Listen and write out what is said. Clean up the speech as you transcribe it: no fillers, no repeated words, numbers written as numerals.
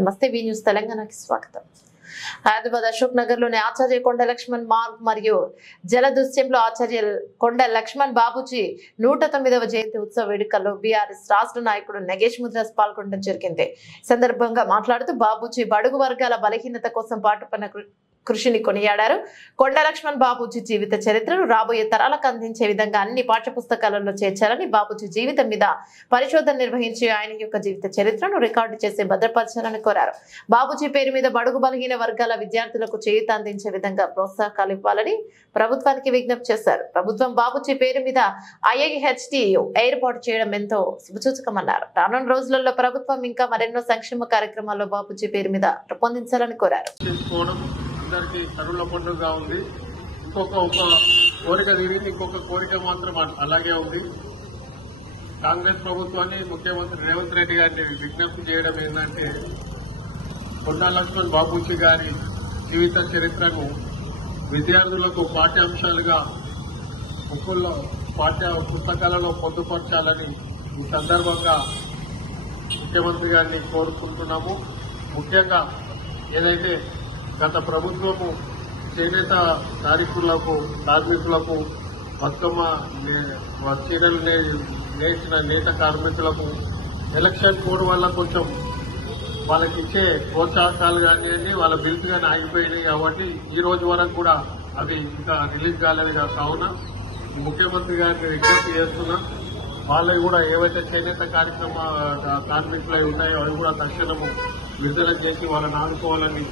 నమస్తే వి న్యూస్ తెలంగాణకి స్వాగతం. హైదరాబాద్ అశోక్ నగర్ లోని ఆచార్య కొండ లక్ష్మణ్ మార్గ్ మరియు జలదృశ్యంలో ఆచార్య కొండ లక్ష్మణ్ బాబూజీ 109వ జయంతి ఉత్సవ వేడుకల్లో బీఆర్ఎస్ రాష్ట్ర నాయకుడు నగేష్ ముద్రాస్ పాల్గొనడం జరిగింది. సందర్భంగా మాట్లాడుతూ బాబూజీ బడుగు వర్గాల బలహీనత కోసం పాటుపడిన కృషిని కొనియాడారు. కొండ లక్ష్మణ్ బాబూజీ జీవిత చరిత్రను రాబోయే తరాలకు అందించే విధంగా అన్ని పాఠ్యపుస్తకాలలో చేర్చాలని, బాబూజీ జీవితం మీద పరిశోధన నిర్వహించి ఆయన యొక్క జీవిత చరిత్రను రికార్డు చేసి భద్రపరచాలని కోరారు. బాబూజీ పేరు మీద బడుగు బలహీన వర్గాల విద్యార్థులకు చేయూత అందించే విధంగా ప్రోత్సాహకాలు ఇవ్వాలని ప్రభుత్వానికి విజ్ఞప్తి చేశారు. ప్రభుత్వం బాబూజీ పేరు మీద IIHTU ఏర్పాటు చేయడం ఎంతో శుభసూచకమన్నారు. రానున్న రోజులలో ప్రభుత్వం ఇంకా మరెన్నో సంక్షేమ కార్యక్రమాల్లో బాబూజీ పేరు మీద రూపొందించాలని కోరారు. అందరికీ కరువుల పండుగగా ఉంది. ఒక కోరిక తీరింది, ఇంకొక కోరిక మాత్రం అలాగే ఉంది. కాంగ్రెస్ ప్రభుత్వాన్ని ముఖ్యమంత్రి రేవంత్ రెడ్డి గారిని విజ్ఞప్తి చేయడం ఏంటంటే, కొండా లక్ష్మణ్ బాబూజీ గారి జీవిత చరిత్రను విద్యార్థులకు పాఠ్యాంశాలుగా పాఠ్య పుస్తకాలలో పొందుపరచాలని ఈ సందర్భంగా ముఖ్యమంత్రి గారిని కోరుకుంటున్నాము. ముఖ్యంగా ఏదైతే గత ప్రభుత్వము చేనేత కార్మికులకు బతుకమ్మ చీరలు నేర్చిన నేత కార్మికులకు ఎలక్షన్ కోడ్ వల్ల కొంచెం వాళ్ళకి ఇచ్చే ప్రోత్సాహకాలు కానీ వాళ్ళ బిల్స్ కానీ ఆగిపోయినాయి. కాబట్టి ఈ రోజు వరకు కూడా అవి ఇంకా రిలీజ్ కాలేదు. కావున ముఖ్యమంత్రి గారిని విజ్ఞప్తి చేస్తున్నాం. వాళ్ళవి కూడా ఏవైతే చేనేత కార్మికులు ఉన్నాయో అవి కూడా తక్షణము విడుదల చేసి వాళ్ళని ఆదుకోవాలని